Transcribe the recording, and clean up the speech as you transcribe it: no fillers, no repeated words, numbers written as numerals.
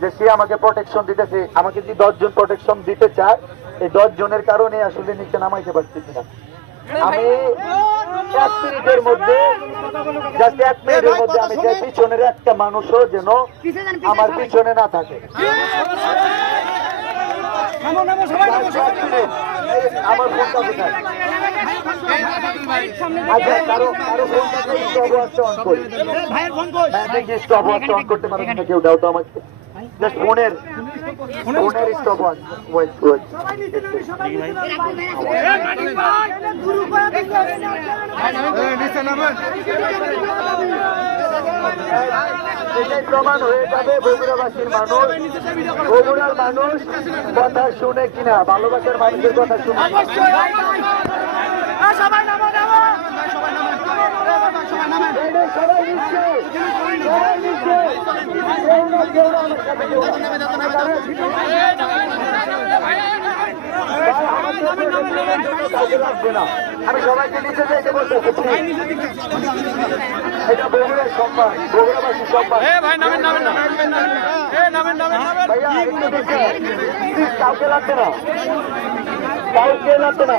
যে সে আমাকে প্রোটেকশন দিতেছে, আমাকে যদি 10 জন প্রোটেকশন দিতে চায়, এই 10 জনের কারণে আসলে নিচে নামাইতে পারতেছি না। আমি 1 মিনিটের মধ্যে, জাস্ট 1 মিনিটের মধ্যে আমি চাই পিছনের একটা মানুষও যেন আমার পিছনে না থাকে। আমার ফোনটা কোথায়? আচ্ছা, কারো ফোন থাকলে স্টপ ওয়াচটা অন করি। হ্যাঁ, দেখি স্টপ ওয়াচটা অন করতে পারেন না কেউ? দাও তো আমাকে জাস্ট ফোনের স্টপ ওয়াচ। ওয়েট এটাই প্রমাণ হয়ে যাবে বগুড়াবাসীর মানুষ, বগুড়ার মানুষ কথা শুনে কিনা, ভালোবাসার মানুষের কথা শুনে। সবাই নিচ্ছে, সবাই নিচ্ছে, আমি সবাইকে নিচে যেতে বলতেছি। এটা বগুড়ার সম্মান, বগুড়াবাসীর সম্মান। ভাইয়া একটু কাউকে লাগবে না, কাউকে লাগবে না।